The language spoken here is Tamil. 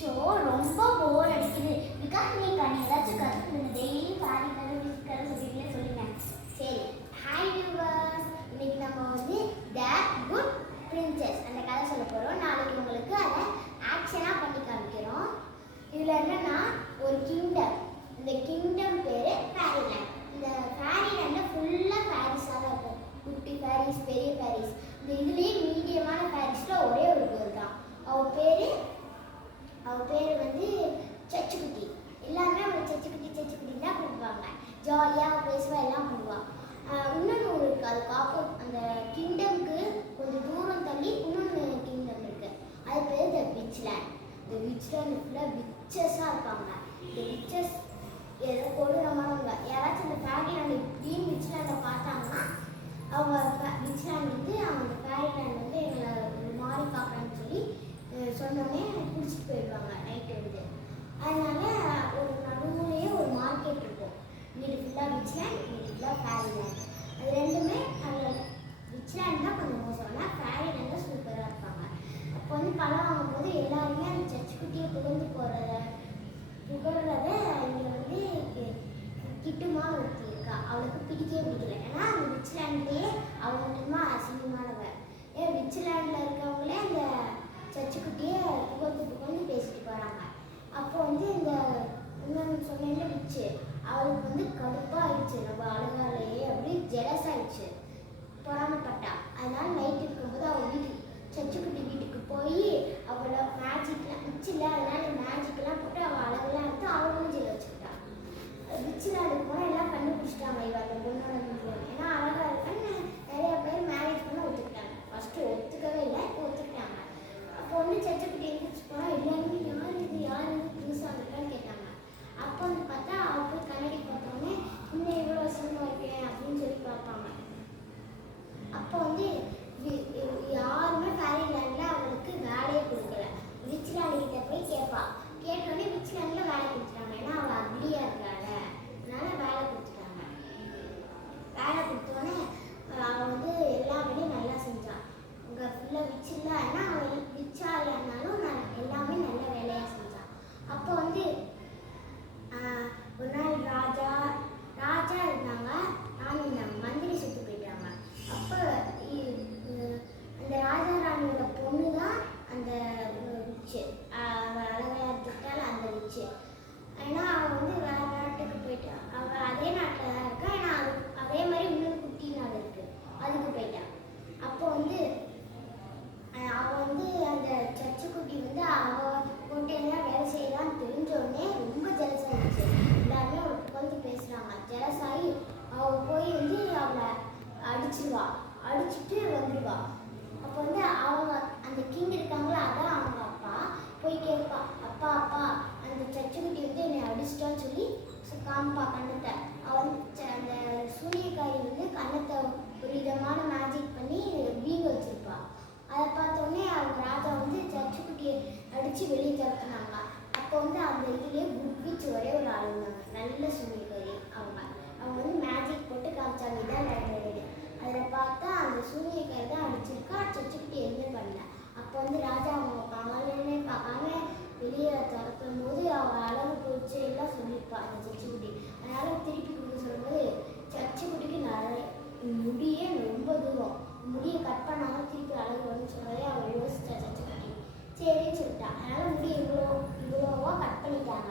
ஸோ ரொம்ப போர் அடிக்குது. பிகாஸ் நீ ஏதாச்சும் கற்றுக்கணும். டெய்லி பாதி கதை சொல்லிட்டே சொல்லுங்க. சரி, ஹாய் வியூவர்ஸ். இன்னைக்கு நம்ம வந்து தட் குட் பிரின்சஸ் அந்த கதை சொல்ல போகிறோம். நாளைக்கு உங்களுக்கு அதை ஆக்ஷனாக பண்ணி காமிக்கிறோம். இதில் என்னன்னா ஒரு கிங்டம். இந்த கிங்டம் பேர் ஃபேரிலேண்ட். இந்த ஃபேரிலேண்டில் ஃபுல்லாக ஃபேரிஸாக தான் இருக்கும். குட்டி ஃபேரிஸ், பெரிய ஃபேரிஸ். இந்த இதுலேயே மீடியமான ஃபேரிஸில் ஒரே ஒரு பேர் தான். அவள் பேர் வந்து சச்சுக்குட்டி. எல்லாருமே அவளை சச்சுக்குட்டி தான் கூப்பிடுவாங்க. ஜாலியாக பேசுவா, எல்லாம் பண்ணுவாள். இன்னொன்று ஒரு இருக்குது. அதுக்கு அந்த கிங்டம்க்கு கொஞ்சம் தூரம் தள்ளி இன்னொன்று கிங்டம் இருக்குது. அது பேர் த விச்லேண்ட். இந்த விச்லேண்ட் ஃபுல்லாக விச்சஸாக இருப்பாங்க. இந்த விச்சஸ் ஏதோ கொடூரமானவங்க. யாராச்சும் இந்த ஃபேரிலேண்ட் டீம் விச்லேண்டை பார்த்தாங்கன்னா அவங்க விச்லேண்ட் வந்து அவங்க ஃபேரிலேண்ட் வந்து எங்களை ஒரு மாதிரி பார்க்குறான்னு சொல்லி சொன்னோடனே பிடிச்சிட்டு போயிடுவாங்க நைட்டு வந்து. அதனால ஒரு நடுவுலேயே ஒரு மார்க்கெட் இருக்கும். வீடு ஃபுல்லாக விச்லேண்ட், வீடு ஃபுல்லாக ஃபேரிலேண்ட். அது ரெண்டுமே அதில் விச்லேண்ட் தான் கொஞ்சம் மோசம். ஆனால் ஃபேரிலேண்ட் தான் சூப்பராக இருப்பாங்க. அப்போ வந்து பழம் வாங்கும்போது எல்லாருமே அந்த சச்சுக்குட்டியை புகழ்றத இங்கே வந்து கிட்டுமா ஒருத்தி இருக்கா. அவளுக்கு பிடிக்கவே பிடிக்கல. ஏன்னா அந்த விச்லேண்ட்லேயே அவள் மட்டும்தான் அசிங்கமானவ. ஏன் விச்லேண்டில் இருக்கவங்களே அந்த சச்சுக்குட்டியை புகழ்ந்து பேசிட்டு போகிறாங்க. அப்போ வந்து இந்த இன்னொன்று சொன்னேன்ல விச்சு, அவளுக்கு வந்து கடுப்பாக ஆயிடுச்சு. நம்ம அழகாலேயே அப்படி ஜெலஸ் ஆயிடுச்சு, பொறாமப்பட்டா. அதனால நைட் இருக்கும்போது அவள் சச்சுக்குட்டி வீட்டுக்கு போய் அவளை மேஜிக்லாம் விச்சில்ல, அதனால மேஜிக்லாம் போட்டு அவள் அழகெல்லாம் எடுத்து அவளும் ஜெல வச்சுக்கிட்டா. விச்சில் அதுக்கு போனால் எல்லாம் கண்டுபிடிச்சிட்டாங்க. இவ அந்த பொண்ணோட முடியும். ஏன்னா அழகாக இருக்கான்னு நிறைய பேர் மேரேஜ் பண்ண ஒத்துக்கிட்டாங்க. ஃபஸ்ட்டு ஒத்துக்கவே இல்லை, ஒத்துக்கிட்டாங்க. அப்போ வந்து சச்சுக்குட்டி எழுந்திரிச்சு போனால் எல்லாருமே யார் இது புதுசாக இருக்கான்னு கேட்டாங்க. அப்போ வந்து பார்த்தா அவள் போய் கண்ணாடி பார்த்தோன்னே இன்னும் எவ்வளோ வசமாக இருக்கேன் அப்படின்னு சொல்லி பார்ப்பாங்க. அப்போ வந்து யாருமே ஃபேரிலேண்டில் அவளுக்கு வேலையை கொடுக்கல. விச்லேண்ட்கிட்ட போய் கேட்பா. கேட்டோடனே விச்லேண்டில் வேலை கொடுத்துட்டாங்க. ஏன்னா அவள் அக்லியாக இருக்காங்க, அதனால வேலை கொடுத்துட்டாங்க. வேலை கொடுத்தோடனே அவள் வந்து எல்லா வேலையும் நல்லா செஞ்சாள். அங்கே ஃபுல்லாக விச் இல்லை, ஆனால் அவள் விச்சா இல்லைனாலும் எல்லாமே நல்ல வேலையாக செஞ்சாள். அப்போ வந்து ஒரு நாள் ராஜா இருந்தாங்க. இருந்தாங்க, மந்திரி சுட்டு போயிட்டாங்க. அப்போ அந்த ராஜா ராணியோட பொண்ணு தான் அந்த விச்சு. அவள் அழகாக திட்டால அந்த விச்சு. ஏன்னா அவள் வந்து வேறு நாட்டுக்கு போயிட்டா. அவள் அதே நாட்டில் தான் இருக்கா. ஏன்னா அதே மாதிரி இன்னொரு குட்டி நாடு இருக்குது, அதுக்கு போயிட்டான். அப்போ வந்து அவள் வந்து அந்த சச்சுக்குட்டி வந்து அவள் கோட்டையெல்லாம் வேலை செய்யலான்னு தெரிஞ்சோடனே ரொம்ப ஜெலஸ் ஆகிடுச்சு. எல்லாருமே அவளுக்கு உட்காந்து பேசுகிறாங்க. ஜெலஸ் ஆகி அவள் போய் வந்து அவளை அடிச்சிடுவா. அடிச்சுட்டு வந்துடுவா. அப்போ வந்து அவங்க அந்த கிங் இருக்காங்களா, அதான் அவங்க அப்பா போய் கேட்பா. அப்பா அந்த சச்சுக்குட்டி வந்து என்னை அடிச்சிட்டான்னு சொல்லி காமிப்பா கண்ணத்தை. அவன் அந்த சூரியக்காரி வந்து கண்ணத்தை ஒரு விதமான மேஜிக் பண்ணி வீங்க வச்சிருப்பா. அதை பார்த்தோன்னே அவங்க ராஜா வந்து சச்சுக்குட்டியை அடித்து வெளியே திறத்துனாங்க. அப்போ வந்து அந்த இதுலேயே குட் விச் ஒரே ஒரு ஆள் இருந்தாங்க, நல்ல சூரியக்காரி. அவங்க வந்து மேஜிக் போட்டு காமிச்சாங்க, இதான் நடந்தது. அதில் பார்த்தா அந்த சூரியக்காரி தான் அடிச்சிருக்கா. சச்சுக்குட்டி எதுவுமே பண்ணல. அப்போ வந்து ராஜா அவங்க பகலன்னே பார்க்காம வெளியே திறக்கும் போது அவங்க அழகு போச்சு எல்லாம் சொல்லியிருப்பா அந்த சச்சுக்குட்டி. அதனால் திருப்பி கொடுக்க சொல்லும்போது சச்சுக்குட்டிக்கு நிறைய முடியே ரொம்ப தூரம். முடியை கட் பண்ணாமல் திருப்பி அழகு வரும்னு சொன்னதே அவள் யோசிச்சா சச்சுக்குட்டி. சரின்னு சொல்லிட்டா. அதனால் முடி இவ்வளோவா கட் பண்ணிட்டாங்க.